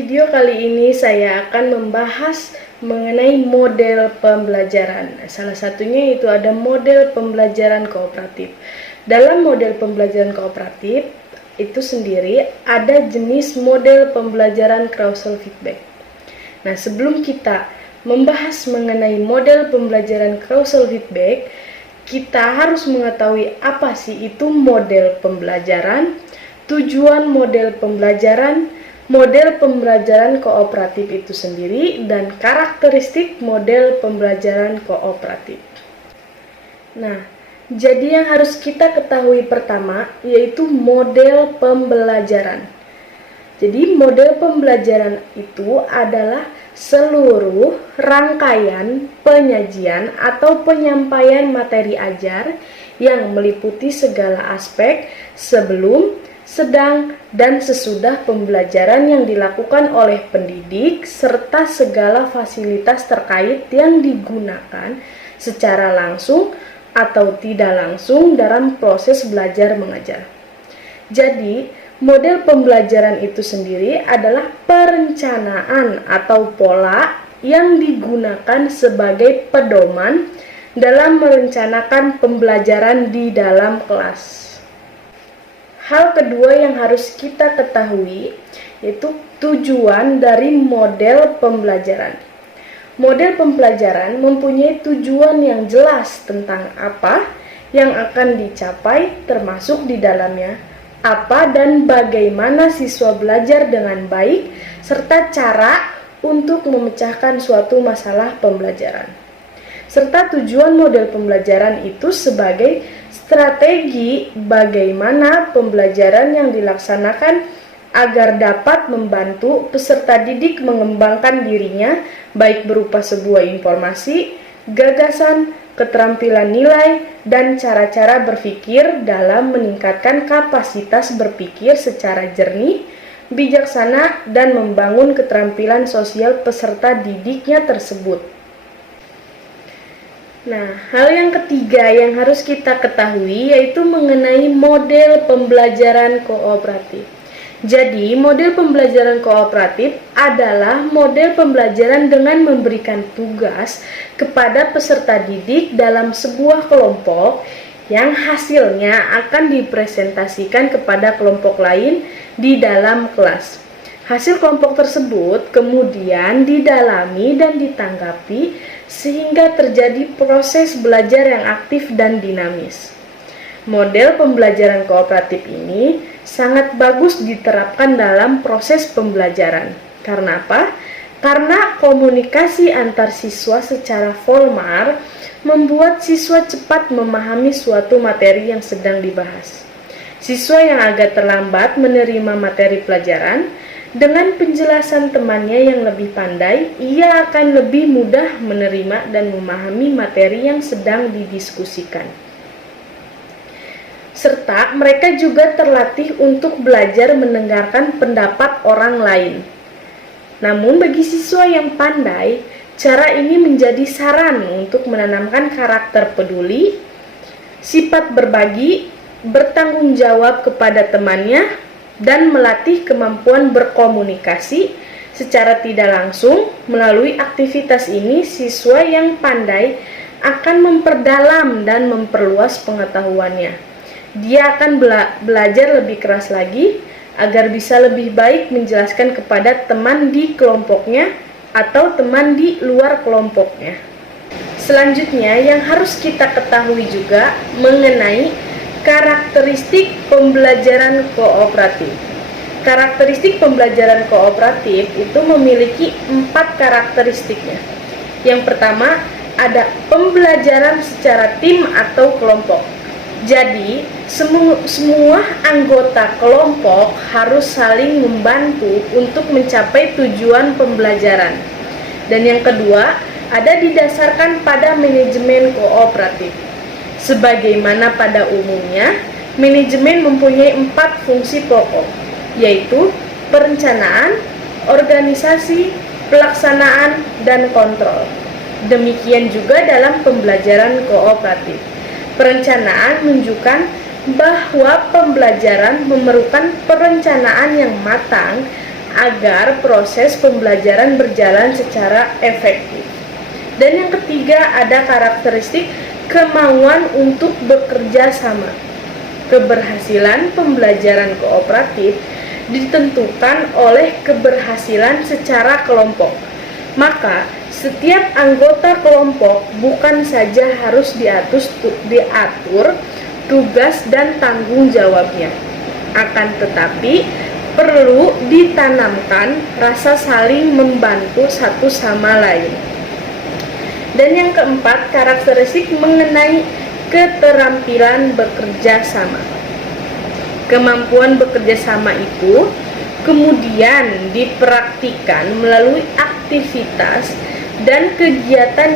video kali ini saya akan membahas mengenai model pembelajaran. Salah satunya itu ada model pembelajaran kooperatif. Dalam model pembelajaran kooperatif itu sendiri ada jenis model pembelajaran causal feedback. Nah, sebelum kita membahas mengenai model pembelajaran causal feedback, kita harus mengetahui apa sih itu model pembelajaran, tujuan model pembelajaran kooperatif itu sendiri, dan karakteristik model pembelajaran kooperatif. Nah, jadi yang harus kita ketahui pertama yaitu model pembelajaran. Jadi model pembelajaran itu adalah seluruh rangkaian penyajian atau penyampaian materi ajar yang meliputi segala aspek sebelum, sedang, dan sesudah pembelajaran yang dilakukan oleh pendidik serta segala fasilitas terkait yang digunakan secara langsung atau tidak langsung dalam proses belajar mengajar. Jadi, model pembelajaran itu sendiri adalah perencanaan atau pola yang digunakan sebagai pedoman dalam merencanakan pembelajaran di dalam kelas. Hal kedua yang harus kita ketahui yaitu tujuan dari model pembelajaran. Model pembelajaran mempunyai tujuan yang jelas tentang apa yang akan dicapai, termasuk di dalamnya apa dan bagaimana siswa belajar dengan baik, serta cara untuk memecahkan suatu masalah pembelajaran. Serta tujuan model pembelajaran itu sebagai strategi bagaimana pembelajaran yang dilaksanakan agar dapat membantu peserta didik mengembangkan dirinya, baik berupa sebuah informasi, gagasan, keterampilan nilai, dan cara-cara berpikir dalam meningkatkan kapasitas berpikir secara jernih, bijaksana, dan membangun keterampilan sosial peserta didiknya tersebut. Nah, hal yang ketiga yang harus kita ketahui yaitu mengenai model pembelajaran kooperatif. Jadi, model pembelajaran kooperatif adalah model pembelajaran dengan memberikan tugas kepada peserta didik dalam sebuah kelompok yang hasilnya akan dipresentasikan kepada kelompok lain di dalam kelas. Hasil kelompok tersebut kemudian didalami dan ditanggapi sehingga terjadi proses belajar yang aktif dan dinamis. Model pembelajaran kooperatif ini sangat bagus diterapkan dalam proses pembelajaran. Karena apa? Karena komunikasi antar siswa secara formal membuat siswa cepat memahami suatu materi yang sedang dibahas. Siswa yang agak terlambat menerima materi pelajaran, dengan penjelasan temannya yang lebih pandai, ia akan lebih mudah menerima dan memahami materi yang sedang didiskusikan. Serta mereka juga terlatih untuk belajar mendengarkan pendapat orang lain. Namun bagi siswa yang pandai, cara ini menjadi saran untuk menanamkan karakter peduli, sifat berbagi, bertanggung jawab kepada temannya, dan melatih kemampuan berkomunikasi secara tidak langsung. Melalui aktivitas ini, siswa yang pandai akan memperdalam dan memperluas pengetahuannya. Dia akan belajar lebih keras lagi agar bisa lebih baik menjelaskan kepada teman di kelompoknya atau teman di luar kelompoknya. Selanjutnya yang harus kita ketahui juga mengenai karakteristik pembelajaran kooperatif. Karakteristik pembelajaran kooperatif itu memiliki 4 karakteristiknya. Yang pertama, ada pembelajaran secara tim atau kelompok. Jadi, semua anggota kelompok harus saling membantu untuk mencapai tujuan pembelajaran. Dan yang kedua, ada didasarkan pada manajemen kooperatif. Sebagaimana pada umumnya, manajemen mempunyai 4 fungsi pokok, yaitu perencanaan, organisasi, pelaksanaan, dan kontrol. Demikian juga dalam pembelajaran kooperatif. Perencanaan menunjukkan bahwa pembelajaran memerlukan perencanaan yang matang agar proses pembelajaran berjalan secara efektif. Dan yang ketiga, ada karakteristik kemauan untuk bekerja sama. Keberhasilan pembelajaran kooperatif ditentukan oleh keberhasilan secara kelompok. Maka, setiap anggota kelompok bukan saja harus diatur tugas dan tanggung jawabnya, akan tetapi perlu ditanamkan rasa saling membantu satu sama lain. Dan yang keempat, karakteristik mengenai keterampilan bekerja sama. Kemampuan bekerja sama itu kemudian dipraktikkan melalui aktivitas dan kegiatan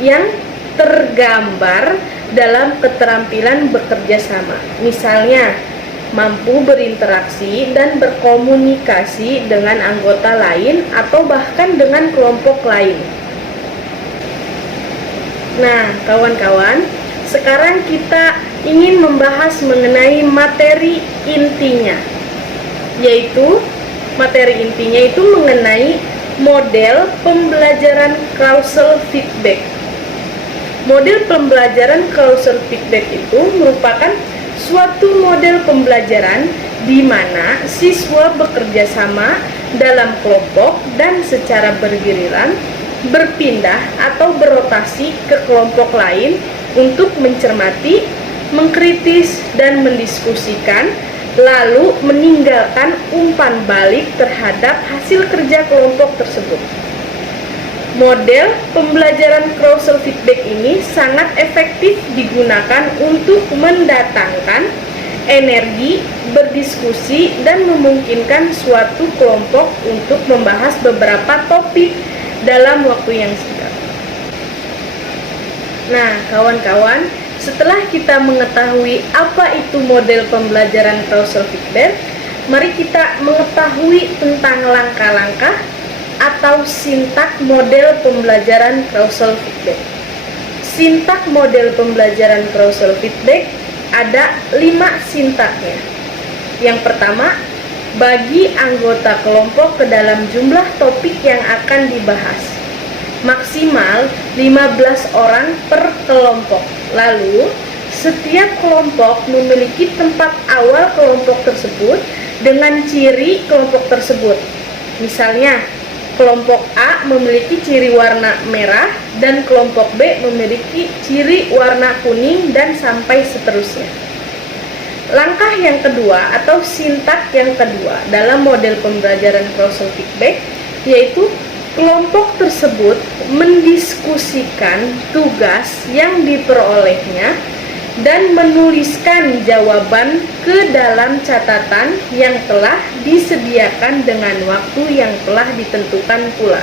yang tergambar dalam keterampilan bekerja sama. Misalnya, mampu berinteraksi dan berkomunikasi dengan anggota lain atau bahkan dengan kelompok lain. Nah, kawan-kawan, sekarang kita ingin membahas mengenai materi intinya, yaitu materi intinya itu mengenai model pembelajaran causal feedback. Model pembelajaran causal feedback itu merupakan suatu model pembelajaran di mana siswa bekerja sama dalam kelompok dan secara bergiliran berpindah atau berotasi ke kelompok lain untuk mencermati, mengkritis, dan mendiskusikan, lalu meninggalkan umpan balik terhadap hasil kerja kelompok tersebut. Model pembelajaran causal feedback ini sangat efektif digunakan untuk mendatangkan energi berdiskusi dan memungkinkan suatu kelompok untuk membahas beberapa topik dalam waktu yang singkat. Nah, kawan-kawan, setelah kita mengetahui apa itu model pembelajaran causal feedback, mari kita mengetahui tentang langkah-langkah atau sintak model pembelajaran causal feedback. Sintak model pembelajaran causal feedback ada 5 sintaknya. Yang pertama, bagi anggota kelompok ke dalam jumlah topik yang akan dibahas. Maksimal 15 orang per kelompok. Lalu, setiap kelompok memiliki tempat awal kelompok tersebut dengan ciri kelompok tersebut. Misalnya, kelompok A memiliki ciri warna merah dan kelompok B memiliki ciri warna kuning dan sampai seterusnya. Langkah yang kedua atau sintak yang kedua dalam model pembelajaran causal feedback yaitu kelompok tersebut mendiskusikan tugas yang diperolehnya dan menuliskan jawaban ke dalam catatan yang telah disediakan dengan waktu yang telah ditentukan pula.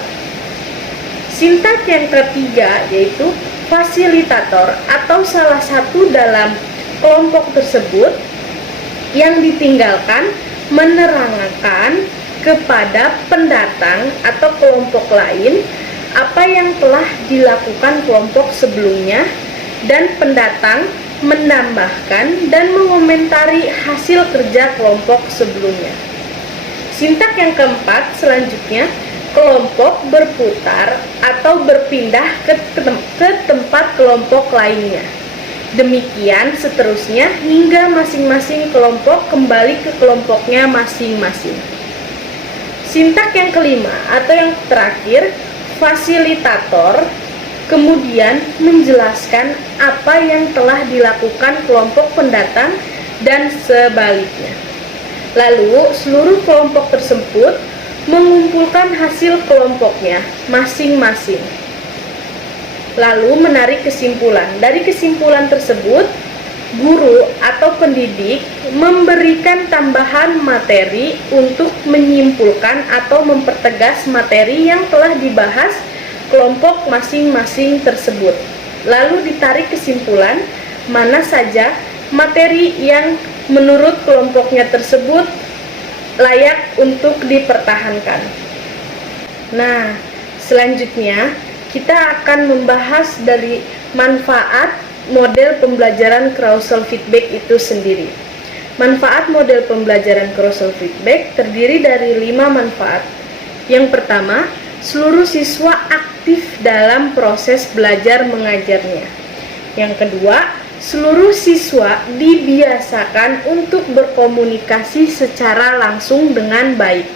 Sintak yang ketiga yaitu fasilitator atau salah satu dalam kelompok tersebut yang ditinggalkan menerangkan kepada pendatang atau kelompok lain apa yang telah dilakukan kelompok sebelumnya, dan pendatang menambahkan dan mengomentari hasil kerja kelompok sebelumnya. Sintak yang keempat selanjutnya, kelompok berputar atau berpindah ke tempat kelompok lainnya. Demikian seterusnya hingga masing-masing kelompok kembali ke kelompoknya masing-masing. Sintak yang kelima atau yang terakhir, fasilitator kemudian menjelaskan apa yang telah dilakukan kelompok pendatang dan sebaliknya. Lalu seluruh kelompok tersebut mengumpulkan hasil kelompoknya masing-masing. Lalu menarik kesimpulan. Dari kesimpulan tersebut, guru atau pendidik memberikan tambahan materi untuk menyimpulkan atau mempertegas materi yang telah dibahas kelompok masing-masing tersebut. Lalu ditarik kesimpulan mana saja materi yang menurut kelompoknya tersebut layak untuk dipertahankan. Nah, selanjutnya kita akan membahas dari manfaat model pembelajaran causal feedback itu sendiri. Manfaat model pembelajaran carousel feedback terdiri dari 5 manfaat. Yang pertama, seluruh siswa aktif dalam proses belajar mengajarnya. Yang kedua, seluruh siswa dibiasakan untuk berkomunikasi secara langsung dengan baik.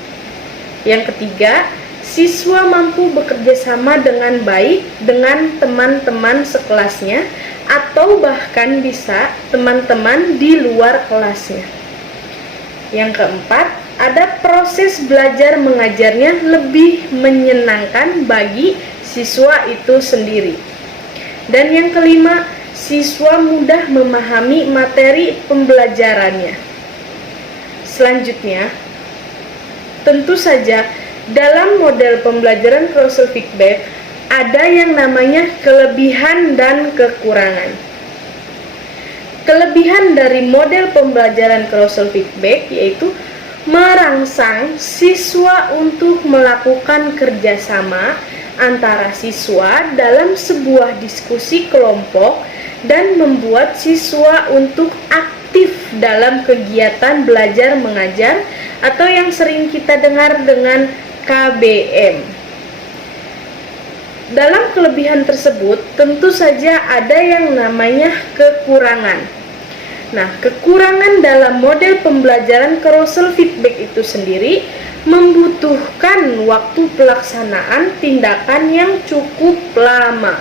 Yang ketiga, siswa mampu bekerja sama dengan baik dengan teman-teman sekelasnya atau bahkan bisa teman-teman di luar kelasnya. Yang keempat, ada proses belajar mengajarnya lebih menyenangkan bagi siswa itu sendiri. Dan yang kelima, siswa mudah memahami materi pembelajarannya. Selanjutnya, tentu saja dalam model pembelajaran carousel feedback ada yang namanya kelebihan dan kekurangan. Kelebihan dari model pembelajaran carousel feedback yaitu merangsang siswa untuk melakukan kerjasama antara siswa dalam sebuah diskusi kelompok dan membuat siswa untuk aktif dalam kegiatan belajar mengajar atau yang sering kita dengar dengan KBM. Dalam kelebihan tersebut, tentu saja ada yang namanya kekurangan. Nah, kekurangan dalam model pembelajaran carousel feedback itu sendiri membutuhkan waktu pelaksanaan tindakan yang cukup lama.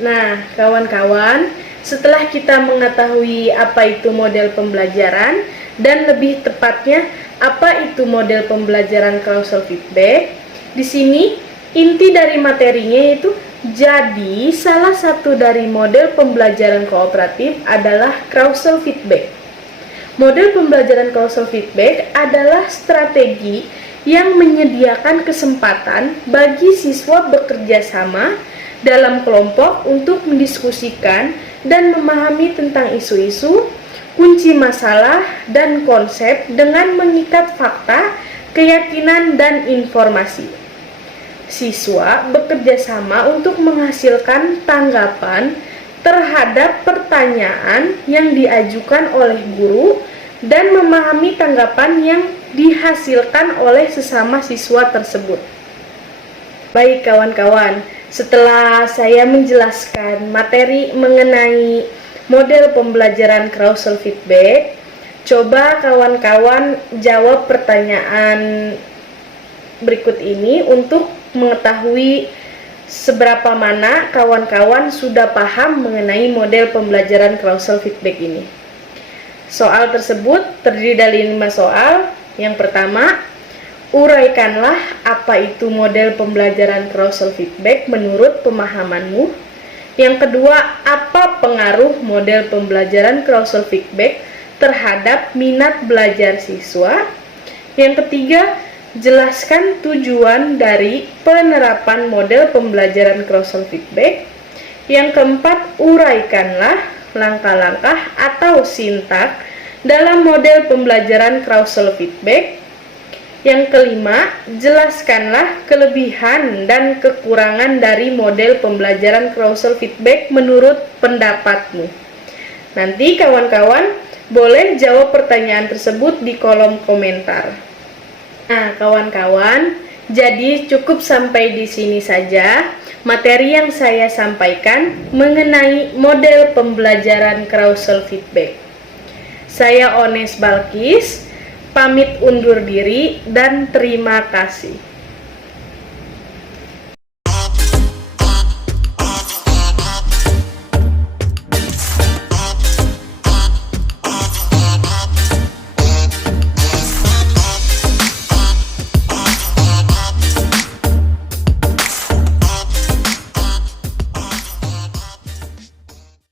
Nah, kawan-kawan, setelah kita mengetahui apa itu model pembelajaran dan lebih tepatnya apa itu model pembelajaran carousel feedback, di sini inti dari materinya itu jadi salah satu dari model pembelajaran kooperatif adalah carousel feedback. Model pembelajaran carousel feedback adalah strategi yang menyediakan kesempatan bagi siswa bekerja sama dalam kelompok untuk mendiskusikan dan memahami tentang isu-isu, kunci masalah, dan konsep dengan mengikat fakta, keyakinan, dan informasi. Siswa bekerja sama untuk menghasilkan tanggapan terhadap pertanyaan yang diajukan oleh guru dan memahami tanggapan yang dihasilkan oleh sesama siswa tersebut. Baik kawan-kawan, setelah saya menjelaskan materi mengenai model pembelajaran carousel feedback, coba kawan-kawan jawab pertanyaan berikut ini untuk mengetahui seberapa mana kawan-kawan sudah paham mengenai model pembelajaran carousel feedback ini. Soal tersebut terdiri dari 5 soal. Yang pertama, uraikanlah apa itu model pembelajaran carousel feedback menurut pemahamanmu. Yang kedua, apa pengaruh model pembelajaran carousel feedback terhadap minat belajar siswa? Yang ketiga, jelaskan tujuan dari penerapan model pembelajaran carousel feedback. Yang keempat, uraikanlah langkah-langkah atau sintak dalam model pembelajaran carousel feedback. Yang kelima, jelaskanlah kelebihan dan kekurangan dari model pembelajaran carousel feedback menurut pendapatmu. Nanti kawan-kawan boleh jawab pertanyaan tersebut di kolom komentar. Nah, kawan-kawan, jadi cukup sampai di sini saja materi yang saya sampaikan mengenai model pembelajaran carousel feedback. Saya Ones Balkis, pamit undur diri dan terima kasih.